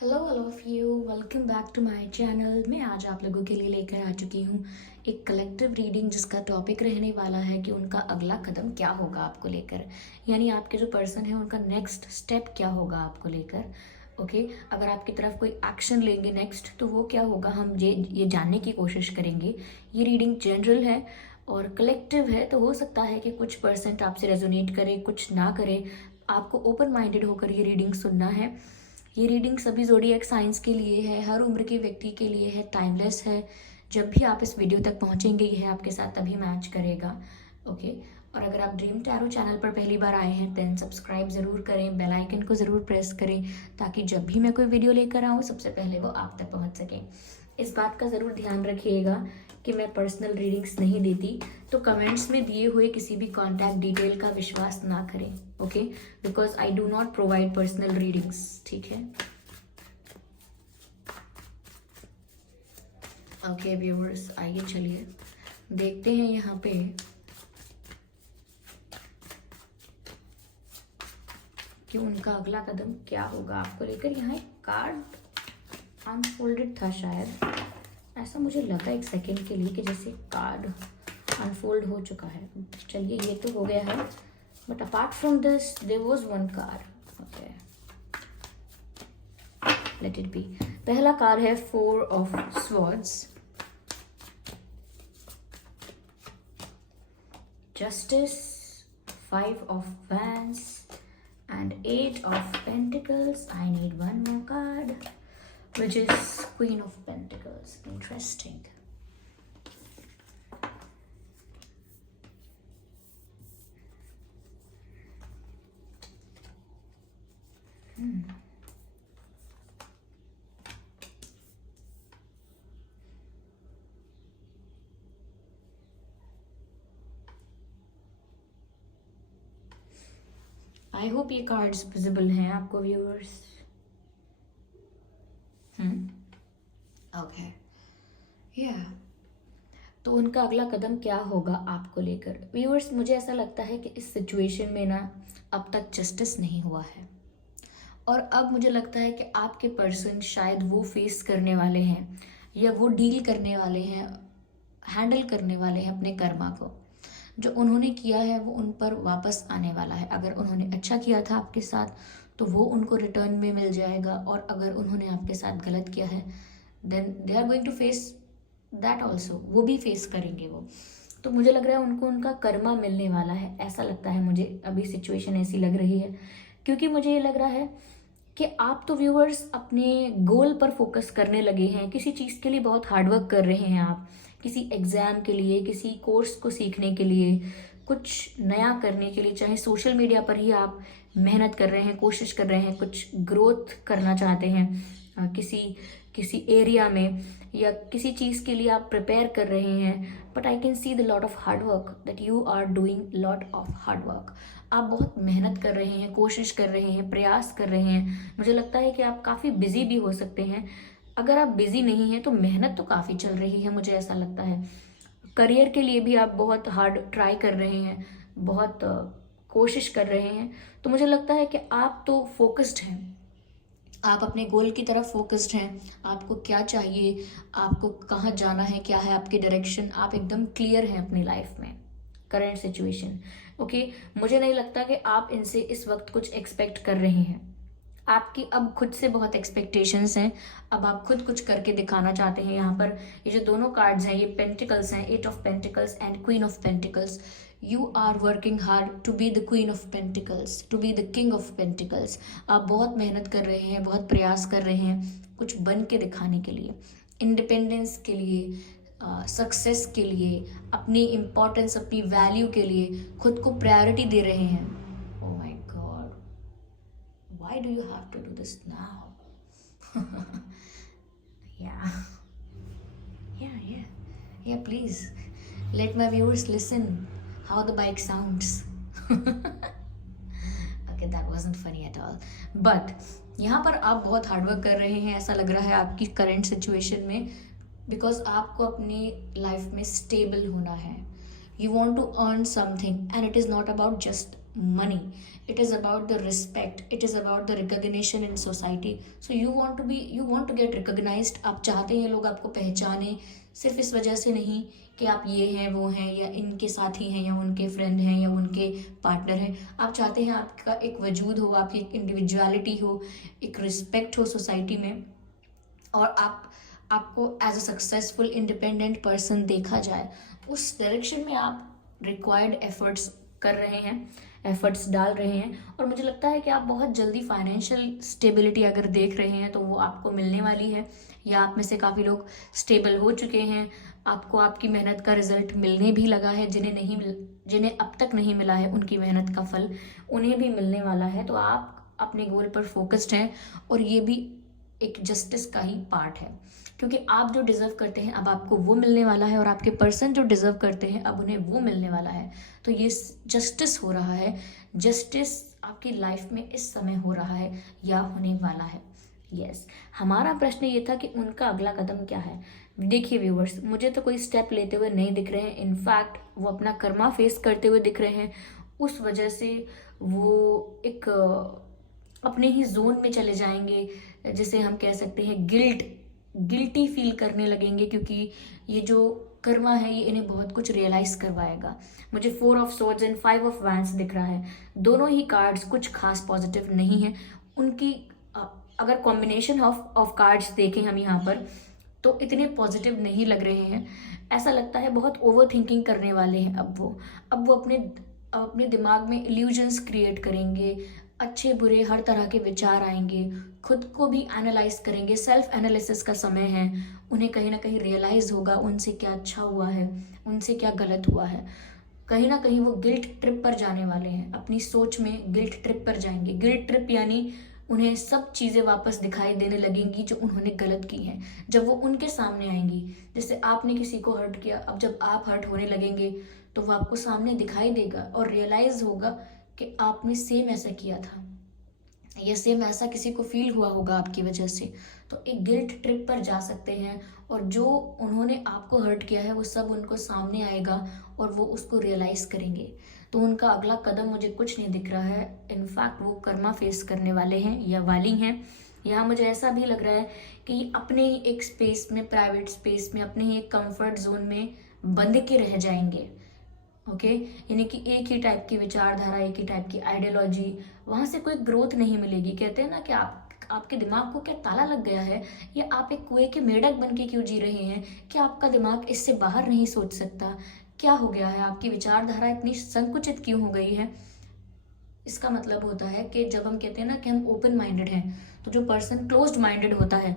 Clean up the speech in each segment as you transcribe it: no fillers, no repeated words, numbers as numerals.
Hello all of you, welcome back to my channel. मैं आज आप लोगों के लिए लेकर आ चुकी हूँ एक कलेक्टिव रीडिंग जिसका टॉपिक रहने वाला है कि उनका अगला कदम क्या होगा आपको लेकर, यानी आपके जो पर्सन है उनका नेक्स्ट स्टेप क्या होगा आपको लेकर। ओके, अगर आपकी तरफ कोई एक्शन लेंगे नेक्स्ट तो वो क्या होगा, हम ये जानने की कोशिश करेंगे। ये रीडिंग जनरल है और कलेक्टिव है, तो हो सकता है कि कुछ परसेंट आपसे रेजोनेट करे, कुछ ना करे। आपको ओपन माइंडेड होकर ये रीडिंग सुनना है। ये रीडिंग सभी ज़ोडिएक साइंस के लिए है, हर उम्र के व्यक्ति के लिए है, टाइमलेस है। जब भी आप इस वीडियो तक पहुंचेंगे यह आपके साथ तभी मैच करेगा। ओके, और अगर आप ड्रीम टैरो चैनल पर पहली बार आए हैं देन सब्सक्राइब ज़रूर करें, बेल आइकन को ज़रूर प्रेस करें ताकि जब भी मैं कोई वीडियो लेकर आऊँ सबसे पहले वो आप तक पहुँच सकें। इस बात का ज़रूर ध्यान रखिएगा कि मैं पर्सनल रीडिंग्स नहीं देती, तो कमेंट्स में दिए हुए किसी भी कॉन्टैक्ट डिटेल का विश्वास ना करें। Okay, because I do not provide personal readings. ठीक है, ओके व्यूअर्स, आइए चलिए देखते हैं यहाँ पे कि उनका अगला कदम क्या होगा आपको लेकर। यहाँ एक कार्ड अनफोल्डेड था शायद, ऐसा मुझे लगा एक सेकेंड के लिए कि जैसे कार्ड अनफोल्ड हो चुका है। चलिए ये तो हो गया है, but apart from this there was one card. Okay, let it be. पहला कार्ड है 4 of swords, justice, 5 of wands and 8 of Pentacles. I need one more card, which is Queen of Pentacles. Interesting. I hope ये cards visible हैं आपको viewers. Okay, या तो उनका अगला कदम क्या होगा आपको लेकर व्यूअर्स। मुझे ऐसा लगता है कि इस सिचुएशन में ना अब तक जस्टिस नहीं हुआ है, और अब मुझे लगता है कि आपके पर्सन शायद वो फेस करने वाले हैं या वो डील करने वाले हैं, हैंडल करने वाले हैं अपने कर्मा को। जो उन्होंने किया है वो उन पर वापस आने वाला है। अगर उन्होंने अच्छा किया था आपके साथ तो वो उनको रिटर्न में मिल जाएगा, और अगर उन्होंने आपके साथ गलत किया है then they are going to face that also, वो भी फेस करेंगे वो। तो मुझे लग रहा है उनको उनका कर्मा मिलने वाला है, ऐसा लगता है मुझे। अभी सिचुएशन ऐसी लग रही है क्योंकि मुझे ये लग रहा है कि आप तो व्यूअर्स अपने गोल पर फोकस करने लगे हैं, किसी चीज़ के लिए बहुत हार्डवर्क कर रहे हैं आप, किसी एग्ज़ाम के लिए, किसी कोर्स को सीखने के लिए, कुछ नया करने के लिए, चाहे सोशल मीडिया पर ही आप मेहनत कर रहे हैं, कोशिश कर रहे हैं, कुछ ग्रोथ करना चाहते हैं किसी किसी एरिया में, या किसी चीज़ के लिए आप प्रिपेयर कर रहे हैं। But I can see the lot of hard work that you are doing, lot of hard work. आप बहुत मेहनत कर रहे हैं, कोशिश कर रहे हैं, प्रयास कर रहे हैं। मुझे लगता है कि आप काफ़ी बिजी भी हो सकते हैं। अगर आप बिजी नहीं हैं तो मेहनत तो काफ़ी चल रही है, मुझे ऐसा लगता है। करियर के लिए भी आप बहुत हार्ड ट्राई कर रहे हैं, बहुत कोशिश कर रहे हैं। तो मुझे लगता है कि आप तो फोकस्ड हैं, आप अपने गोल की तरफ फोकस्ड हैं। आपको क्या चाहिए, आपको कहाँ जाना है, क्या है आपकी डायरेक्शन, आप एकदम क्लियर हैं अपनी लाइफ में, करंट सिचुएशन। ओके, मुझे नहीं लगता कि आप इनसे इस वक्त कुछ एक्सपेक्ट कर रहे हैं। आपकी अब खुद से बहुत एक्सपेक्टेशंस हैं, अब आप खुद कुछ करके दिखाना चाहते हैं। यहाँ पर ये जो दोनों कार्ड्स हैं ये पेंटिकल्स हैं, 8 of pentacles and queen of pentacles. You are working hard to be the queen of pentacles, to be the king of pentacles. आप बहुत मेहनत कर रहे हैं, बहुत प्रयास कर रहे हैं कुछ बन के दिखाने के लिए, इंडिपेंडेंस के लिए, सक्सेस के लिए, अपनी इम्पोर्टेंस, अपनी वैल्यू के लिए खुद को प्रायोरिटी दे रहे हैं। Oh my God, why do you have to do this now? Yeah, please let my viewers listen how the bike sounds. Okay, that wasn't funny at all, but यहाँ पर आप बहुत हार्डवर्क कर रहे हैं, ऐसा लग रहा है आपकी करंट सिचुएशन में, बिकॉज आपको अपनी लाइफ में स्टेबल होना है। You want to earn something and it is not about just money, it is about the respect, it is about the recognition in society. So you want to get recognized. आप चाहते हैं लोग आपको पहचाने, सिर्फ इस वजह से नहीं कि आप ये हैं वो हैं या इनके साथी हैं या उनके फ्रेंड हैं या उनके पार्टनर हैं। आप चाहते हैं आपका एक वजूद हो, आपकी एक इंडिविजुअलिटी हो, एक रिस्पेक्ट हो सोसाइटी में, और आपको as a successful independent person देखा जाए। उस डायरेक्शन में आप रिक्वायर्ड एफर्ट्स कर रहे हैं, एफर्ट्स डाल रहे हैं, और मुझे लगता है कि आप बहुत जल्दी फाइनेंशियल स्टेबिलिटी अगर देख रहे हैं तो वो आपको मिलने वाली है, या आप में से काफ़ी लोग स्टेबल हो चुके हैं, आपको आपकी मेहनत का रिजल्ट मिलने भी लगा है। जिन्हें अब तक नहीं मिला है उनकी मेहनत का फल उन्हें भी मिलने वाला है। तो आप अपने गोल पर फोकस्ड हैं, और ये भी एक जस्टिस का ही पार्ट है, क्योंकि आप जो डिज़र्व करते हैं अब आपको वो मिलने वाला है, और आपके पर्सन जो डिज़र्व करते हैं अब उन्हें वो मिलने वाला है। तो ये जस्टिस हो रहा है, जस्टिस आपकी लाइफ में इस समय हो रहा है या होने वाला है। यस, हमारा प्रश्न ये था कि उनका अगला कदम क्या है। देखिए व्यूवर्स, मुझे तो कोई स्टेप लेते हुए नहीं दिख रहे हैं, इनफैक्ट वो अपना कर्मा फेस करते हुए दिख रहे हैं। उस वजह से वो एक अपने ही जोन में चले जाएंगे, जिसे हम कह सकते हैं गिल्टी फील करने लगेंगे, क्योंकि ये जो कर्मा है ये इन्हें बहुत कुछ रियलाइज करवाएगा। मुझे 4 of swords and 5 of wands दिख रहा है। दोनों ही कार्ड्स कुछ खास पॉजिटिव नहीं है। उनकी अगर कॉम्बिनेशन ऑफ कार्ड्स देखें हम यहाँ पर, तो इतने पॉजिटिव नहीं लग रहे हैं। ऐसा लगता है बहुत ओवर थिंकिंग करने वाले हैं अब वो अपने दिमाग में इल्यूजन्स क्रिएट करेंगे, अच्छे बुरे हर तरह के विचार आएंगे, खुद को भी एनालाइज करेंगे। सेल्फ एनालिसिस का समय है, उन्हें कहीं ना कहीं रियलाइज होगा उनसे क्या अच्छा हुआ है, उनसे क्या गलत हुआ है। कहीं ना कहीं वो गिल्ट ट्रिप पर जाने वाले हैं, अपनी सोच में गिल्ट ट्रिप पर जाएंगे। गिल्ट ट्रिप यानी उन्हें सब चीज़ें वापस दिखाई देने लगेंगी जो उन्होंने गलत की हैं, जब वो उनके सामने आएंगी। जैसे आपने किसी को हर्ट किया, अब जब आप हर्ट होने लगेंगे तो वो आपको सामने दिखाई देगा और रियलाइज होगा कि आपने सेम ऐसा किया था, या सेम ऐसा किसी को फील हुआ होगा आपकी वजह से। तो एक गिल्ट ट्रिप पर जा सकते हैं, और जो उन्होंने आपको हर्ट किया है वो सब उनको सामने आएगा और वो उसको रियलाइज करेंगे। तो उनका अगला कदम मुझे कुछ नहीं दिख रहा है। इनफैक्ट वो कर्मा फेस करने वाले हैं या वाली हैं। यहाँ मुझे ऐसा भी लग रहा है कि अपने ही एक स्पेस में, प्राइवेट स्पेस में, अपने ही एक कंफर्ट जोन में बंध के रह जाएंगे। ओके, यानी कि एक ही टाइप की विचारधारा, एक ही टाइप की आइडियोलॉजी, वहाँ से कोई ग्रोथ नहीं मिलेगी। कहते हैं ना कि आपके दिमाग को क्या ताला लग गया है, या आप एक कुएं के मेढक बन के क्यों जी रहे हैं, कि आपका दिमाग इससे बाहर नहीं सोच सकता? क्या हो गया है? आपकी विचारधारा इतनी संकुचित क्यों हो गई है? इसका मतलब होता है कि जब हम कहते हैं ना कि हम ओपन माइंडेड हैं, तो जो पर्सन क्लोज्ड माइंडेड होता है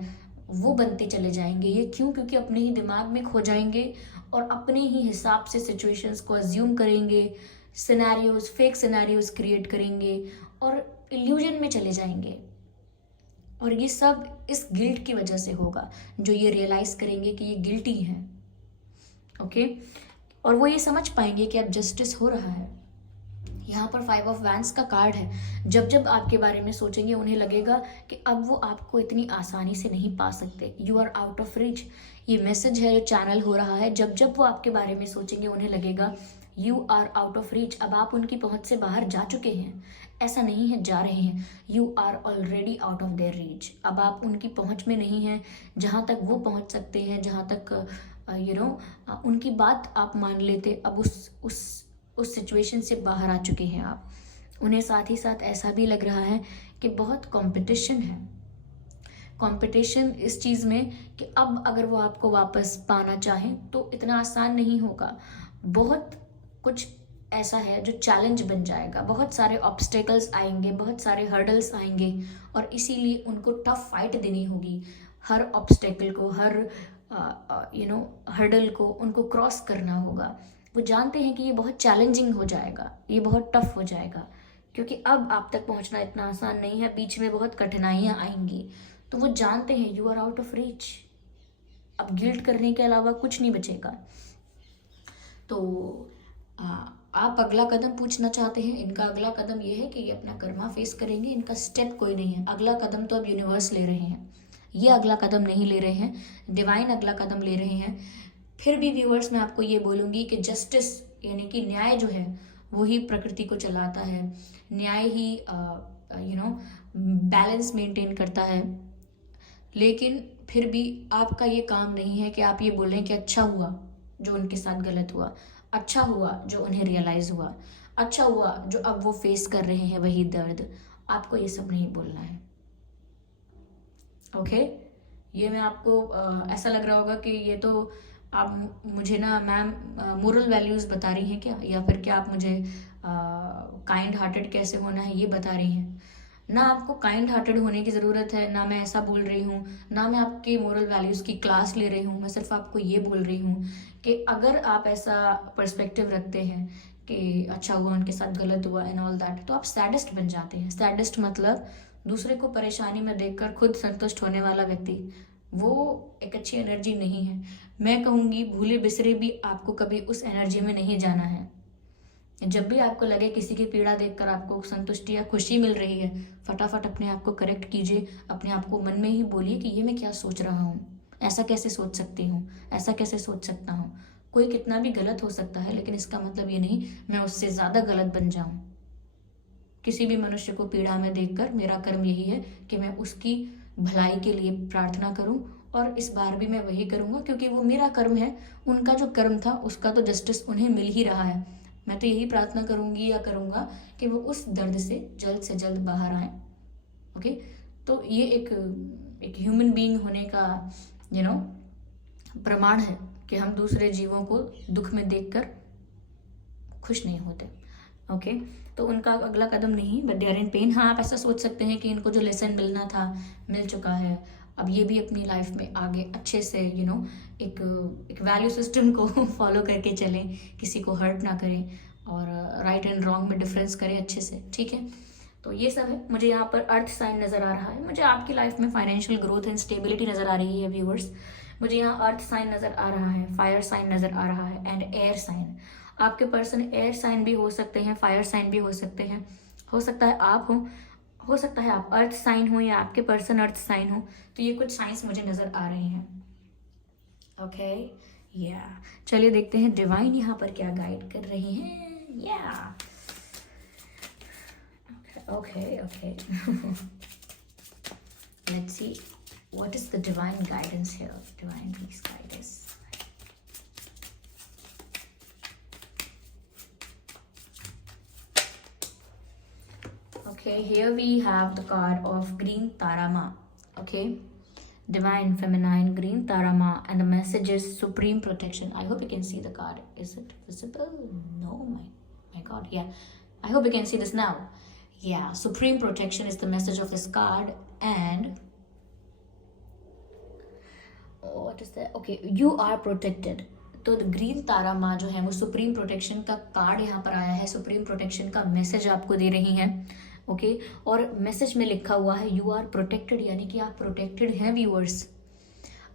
वो बनते चले जाएंगे। ये क्यों? क्योंकि अपने ही दिमाग में खो जाएंगे और अपने ही हिसाब से सिचुएशंस को अज्यूम करेंगे, सिनेरियोज, फेक सिनेरियोज क्रिएट करेंगे और इल्यूजन में चले जाएंगे। और ये सब इस गिल्ट की वजह से होगा, जो ये रियलाइज करेंगे कि ये गिल्टी है। ओके, और वो ये समझ पाएंगे कि अब जस्टिस हो रहा है। यहाँ पर 5 ऑफ वैंड्स का कार्ड है। जब जब आपके बारे में सोचेंगे उन्हें लगेगा कि अब वो आपको इतनी आसानी से नहीं पा सकते। You are out of reach, ये मैसेज है जो चैनल हो रहा है। जब जब वो आपके बारे में सोचेंगे उन्हें लगेगा you are out of reach, अब आप उनकी पहुंच से बाहर जा चुके हैं। ऐसा नहीं है जा रहे हैं, you are already out of their reach. अब आप उनकी पहुंच में नहीं हैं, जहाँ तक वो पहुंच सकते हैं, जहाँ तक उनकी बात आप मान लेते, अब उस सिचुएशन से बाहर आ चुके हैं आप। उन्हें साथ ही साथ ऐसा भी लग रहा है कि बहुत कंपटीशन है, कंपटीशन इस चीज़ में कि अब अगर वो आपको वापस पाना चाहें तो इतना आसान नहीं होगा। बहुत कुछ ऐसा है जो चैलेंज बन जाएगा, बहुत सारे ऑब्स्टेकल्स आएंगे, बहुत सारे हर्डल्स आएंगे, और इसीलिए उनको टफ फाइट देनी होगी। हर ऑब्स्टेकल को, हर हर्डल को उनको क्रॉस करना होगा। वो जानते हैं कि ये बहुत चैलेंजिंग हो जाएगा, ये बहुत टफ हो जाएगा, क्योंकि अब आप तक पहुंचना इतना आसान नहीं है, बीच में बहुत कठिनाइयां आएंगी। तो वो जानते हैं you are out of reach, अब गिल्ट करने के अलावा कुछ नहीं बचेगा। तो आप अगला कदम पूछना चाहते हैं। इनका अगला कदम ये है कि ये अपना कर्मा फेस करेंगे। इनका स्टेप कोई नहीं है, अगला कदम तो अब यूनिवर्स ले रहे हैं, ये अगला कदम नहीं ले रहे हैं, डिवाइन अगला कदम ले रहे हैं। फिर भी व्यूअर्स, मैं आपको ये बोलूँगी कि जस्टिस यानी कि न्याय जो है वही प्रकृति को चलाता है, न्याय ही बैलेंस मेंटेन करता है। लेकिन फिर भी आपका ये काम नहीं है कि आप ये बोलें कि अच्छा हुआ जो उनके साथ गलत हुआ, अच्छा हुआ जो उन्हें रियलाइज़ हुआ, अच्छा हुआ जो अब वो फेस कर रहे हैं वही दर्द। आपको ये सब नहीं बोलना है। ओके ये मैं आपको ऐसा लग रहा होगा कि ये तो आप मुझे ना मैम मोरल वैल्यूज़ बता रही हैं क्या, या फिर क्या आप मुझे काइंड हार्टेड कैसे होना है ये बता रही हैं। ना आपको काइंड हार्टेड होने की ज़रूरत है, ना मैं ऐसा बोल रही हूँ, ना मैं आपके मोरल वैल्यूज़ की क्लास ले रही हूँ। मैं सिर्फ आपको ये बोल रही हूँ कि अगर आप ऐसा पर्सपेक्टिव रखते हैं कि अच्छा हुआ उनके साथ गलत हुआ एंड ऑल दैट, तो आप सैडिस्ट बन जाते हैं। सैडिस्ट मतलब दूसरे को परेशानी में देखकर खुद संतुष्ट होने वाला व्यक्ति। वो एक अच्छी एनर्जी नहीं है। मैं कहूँगी भूले बिसरे भी आपको कभी उस एनर्जी में नहीं जाना है। जब भी आपको लगे किसी की पीड़ा देखकर आपको संतुष्टि या खुशी मिल रही है, फटाफट अपने आप को करेक्ट कीजिए। अपने आप को मन में ही बोलिए कि ये मैं क्या सोच रहा हूँ, ऐसा कैसे सोच सकती हूँ, ऐसा कैसे सोच सकता हूँ। कोई कितना भी गलत हो सकता है, लेकिन इसका मतलब ये नहीं मैं उससे ज़्यादा गलत बन जाऊँ। किसी भी मनुष्य को पीड़ा में देखकर मेरा कर्म यही है कि मैं उसकी भलाई के लिए प्रार्थना करूं, और इस बार भी मैं वही करूंगा क्योंकि वो मेरा कर्म है। उनका जो कर्म था उसका तो जस्टिस उन्हें मिल ही रहा है। मैं तो यही प्रार्थना करूंगी या करूंगा कि वो उस दर्द से जल्द बाहर आए। ओके तो ये एक ह्यूमन बीइंग होने का प्रमाण है कि हम दूसरे जीवों को दुख में देखकर खुश नहीं होते। ओके तो उनका अगला कदम नहीं, but they are in pain. हाँ आप ऐसा सोच सकते हैं कि इनको जो लेसन मिलना था मिल चुका है, अब ये भी अपनी लाइफ में आगे अच्छे से एक वैल्यू सिस्टम को फॉलो करके चलें, किसी को हर्ट ना करें और राइट एंड रॉन्ग में डिफरेंस करें अच्छे से। ठीक है तो ये सब है। मुझे यहाँ पर अर्थ साइन नज़र आ रहा है, मुझे आपकी लाइफ में फाइनेंशियल ग्रोथ एंड स्टेबिलिटी नज़र आ रही है व्यूअर्स। मुझे यहाँ अर्थ साइन नज़र आ रहा है, फायर साइन नज़र आ रहा है एंड एयर साइन। आपके पर्सन एयर साइन भी हो सकते हैं, फायर साइन भी हो सकते हैं, हो सकता है आप हो सकता है आप अर्थ साइन हो या आपके पर्सन अर्थ साइन हो। तो ये कुछ साइंस मुझे नज़र आ रहे हैं। ओके या चलिए देखते हैं डिवाइन यहाँ पर क्या गाइड कर रही हैं। या okay let's see what is the divine guidance here. Divine please guide us. Okay, here we have the card of Green Tarama. Okay, Divine Feminine Green Tarama, and the message is Supreme Protection. I hope you can see the card. Is it visible? No, my God. Yeah, I hope you can see this now. Yeah, Supreme Protection is the message of this card, and what is that? Okay, you are protected. तो green तारा माँ जो है वो supreme protection का card यहाँ पर आया है, सुप्रीम प्रोटेक्शन का मैसेज आपको दे रही हैं। ओके और मैसेज में लिखा हुआ है यू आर प्रोटेक्टेड, यानी कि आप प्रोटेक्टेड हैं व्यूअर्स।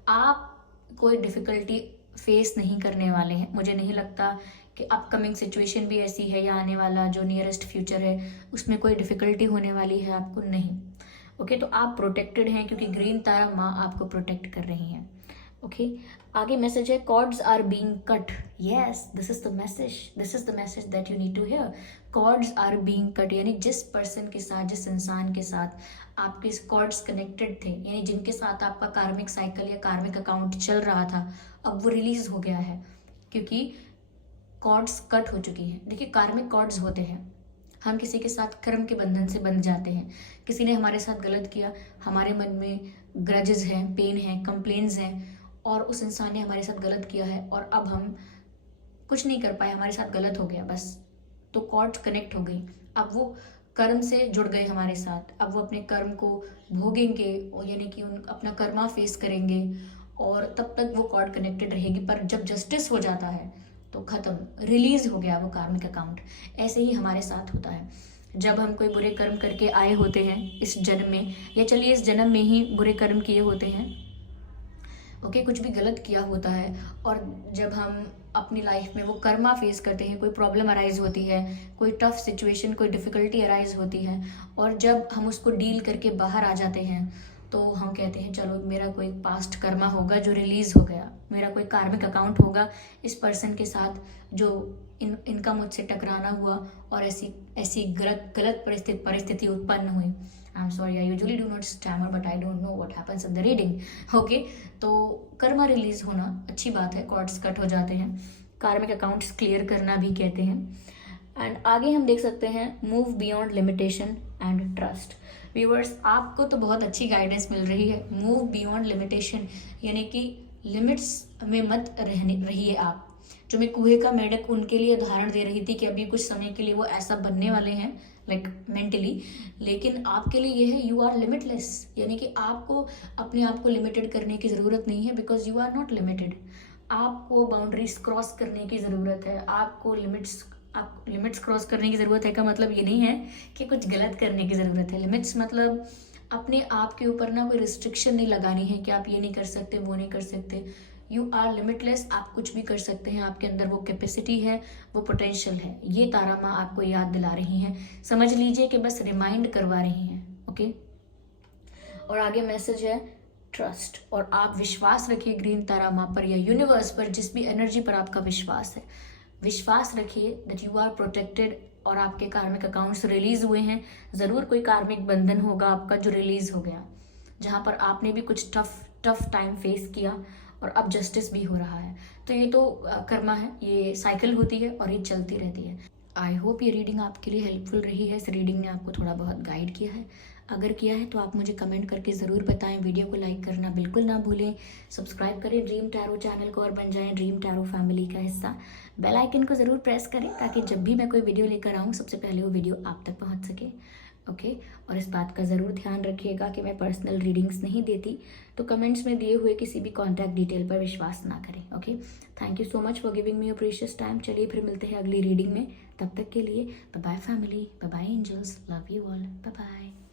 आप कोई डिफ़िकल्टी फेस नहीं करने वाले हैं। मुझे नहीं लगता कि अपकमिंग सिचुएशन भी ऐसी है या आने वाला जो नियरेस्ट फ्यूचर है उसमें कोई डिफ़िकल्टी होने वाली है आपको, नहीं। ओके तो आप प्रोटेक्टेड हैं क्योंकि ग्रीन तारा माँ आपको प्रोटेक्ट कर रही हैं। ओके आगे मैसेज है cords are being cut. Yes this is the message that you need to hear. Cords are being cut, यानी जिस पर्सन के साथ, जिस इंसान के साथ आपके कॉर्ड्स कनेक्टेड थे, यानी जिनके साथ आपका कार्मिक साइकिल या कार्मिक अकाउंट चल रहा था, अब वो रिलीज हो गया है क्योंकि कॉर्ड्स कट हो चुकी हैं। देखिए कार्मिक कॉर्ड्स होते हैं, हम किसी के साथ कर्म के बंधन से बंध जाते हैं। किसी ने हमारे साथ गलत किया, हमारे मन में ग्रजेस हैं, पेन है, कंप्लेन्स हैं, और उस इंसान ने हमारे साथ गलत किया है और अब हम कुछ नहीं कर पाए, हमारे साथ गलत हो गया बस। तो कॉर्ड्स कनेक्ट हो गई, अब वो कर्म से जुड़ गए हमारे साथ, अब वो अपने कर्म को भोगेंगे, यानी कि अपना कर्मा फेस करेंगे और तब तक वो कॉर्ड कनेक्टेड रहेगी। पर जब जस्टिस हो जाता है तो ख़त्म, रिलीज हो गया वो कार्मिक अकाउंट। ऐसे ही हमारे साथ होता है जब हम कोई बुरे कर्म करके आए होते हैं इस जन्म में, या चलिए इस जन्म में ही बुरे कर्म किए होते हैं। ओके कुछ भी गलत किया होता है और जब हम अपनी लाइफ में वो कर्मा फेस करते हैं, कोई प्रॉब्लम अराइज होती है, कोई टफ सिचुएशन, कोई डिफ़िकल्टी अराइज होती है, और जब हम उसको डील करके बाहर आ जाते हैं तो हम कहते हैं चलो मेरा कोई पास्ट कर्मा होगा जो रिलीज हो गया, मेरा कोई कार्मिक अकाउंट होगा इस पर्सन के साथ जो इनका मुझसे टकराना हुआ और ऐसी ऐसी गलत परिस्थिति उत्पन्न हुई। I am sorry, I usually do not stammer but I don't know what happens in the reading. Okay, तो कर्मा रिलीज होना अच्छी बात है, कॉर्ड्स कट हो जाते हैं, कार्मिक अकाउंट्स क्लियर करना भी कहते हैं। एंड आगे हम देख सकते हैं move beyond limitation and trust. Viewers, आपको तो बहुत अच्छी गाइडेंस मिल रही है। मूव बियॉन्ड लिमिटेशन यानी कि लिमिट्स में मत रहिए आप। जो मैं कुएं का मेंढक उनके लिए उदाहरण दे रही थी कि अभी कुछ समय के लिए वो ऐसा बनने वाले हैं लाइक मेंटली, लेकिन आपके लिए ये है यू आर लिमिटलेस, यानी कि आपको अपने आप को लिमिटेड करने की ज़रूरत नहीं है, because you are not limited. आपको बाउंड्रीज क्रॉस करने की ज़रूरत है, आपको लिमिट्स क्रॉस करने की ज़रूरत है का मतलब ये नहीं है कि कुछ गलत करने की ज़रूरत है। लिमिट्स मतलब अपने आप के ऊपर ना कोई रिस्ट्रिक्शन नहीं लगानी है कि आप ये नहीं कर सकते, वो नहीं कर सकते। यू आर लिमिटलेस, आप कुछ भी कर सकते हैं, आपके अंदर वो कैपेसिटी है, वो पोटेंशियल है। ये तारा माँ आपको याद दिला रही हैं, समझ लीजिए कि बस रिमाइंड करवा रही हैं। ओके, और आगे मैसेज है ट्रस्ट, और आप विश्वास रखिए ग्रीन तारा माँ पर या यूनिवर्स पर, जिस भी एनर्जी पर आपका विश्वास है, विश्वास रखिए दैट यू आर प्रोटेक्टेड। और आपके कार्मिक अकाउंट्स रिलीज हुए हैं, ज़रूर कोई कार्मिक बंधन होगा आपका जो रिलीज हो गया, जहाँ पर आपने भी कुछ टफ टाइम फेस किया और अब जस्टिस भी हो रहा है। तो ये तो कर्मा है, ये साइकिल होती है और ये चलती रहती है। आई होप ये रीडिंग आपके लिए हेल्पफुल रही है, इस रीडिंग ने आपको थोड़ा बहुत गाइड किया है। अगर किया है तो आप मुझे कमेंट करके ज़रूर बताएं। वीडियो को लाइक करना बिल्कुल ना भूलें, सब्सक्राइब करें ड्रीम टैरो चैनल को और बन जाएं ड्रीम टैरो फैमिली का हिस्सा। बेल आइकन को ज़रूर प्रेस करें ताकि जब भी मैं कोई वीडियो लेकर आऊँ सबसे पहले वो वीडियो आप तक पहुँच सके। ओके, और इस बात का ज़रूर ध्यान रखिएगा कि मैं पर्सनल रीडिंग्स नहीं देती, तो कमेंट्स में दिए हुए किसी भी कॉन्टैक्ट डिटेल पर विश्वास ना करें। Okay, thank you so much for giving me your precious time. चलिए फिर मिलते हैं अगली रीडिंग में, तब तक के लिए bye bye family, bye bye angels, love you all, bye bye.